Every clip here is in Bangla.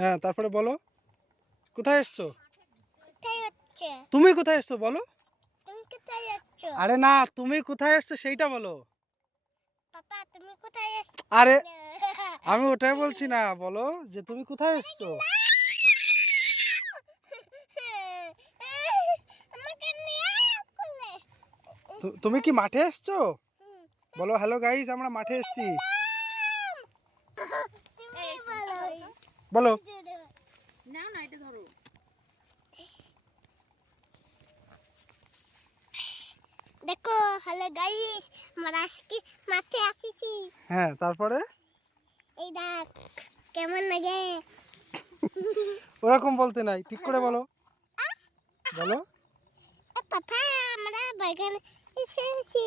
হ্যাঁ, তারপরে বলো কোথায় এসছো? কোথায় যাচ্ছ? তুমি কোথায় এসছো বলো? তুমি কোথায় যাচ্ছ? আরে না, তুমি কোথায় এসছো সেইটা বলো। পাপা তুমি কোথায় যাচ্ছ? আরে আমি ওটাই বলছি না, বলো যে তুমি কোথায় এসছো? আমাকে নিয়ে কোলে। তুমি কি মাঠে এসছো? হুম, বলো হ্যালো গাইস, আমরা মাঠে এসেছি। তুমি বলো। বলো। নাও না, এটা ধরো। দেখো হ্যালো গাইস, আমরা আজকে মাঠে আসিছি। হ্যাঁ, তারপরে এই দেখ কেমন লাগে। ওরকম বলতে নাই, ঠিক করে বলো। বলো। পাপা আমরা বাগান এসেছি।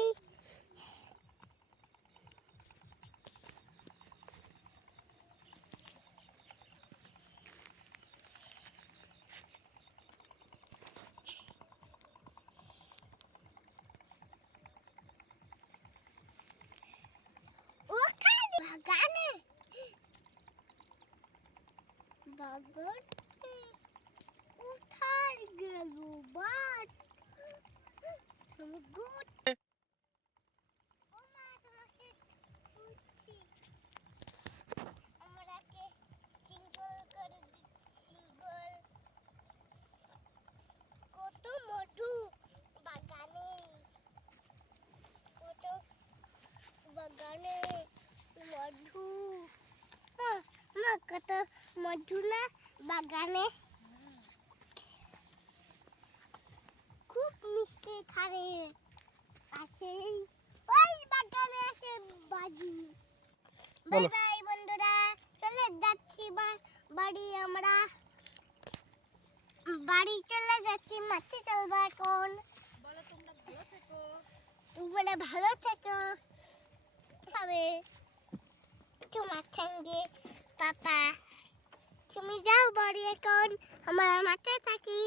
ওখানে বাগানে বাগানে কোথায় গেল বাট আমি গুড ও মা তোমাকে খুঁজছি। আমরাকে চিঙ্গল করে দিচ্ছি গোল। কত মধু বাগানে, কত বাগানে মধু। মা কত মধু না বাগানে, খুব মিষ্টি খারে আছে ওই বাগানে আছে বাজি। বাই বলো। বাই বন্ধুরা, চলে যাচ্ছি বাড়ি। আমরা বাড়ি চলে যাচ্ছি, মাঠে চলবো এখন। বলো তোমরা ভালো থেকো। বলে ভালো থেকো হবে তোমার সঙ্গে। পাপা তুমি যাও বাড়ি এখন, আমরা মাঠে থাকি।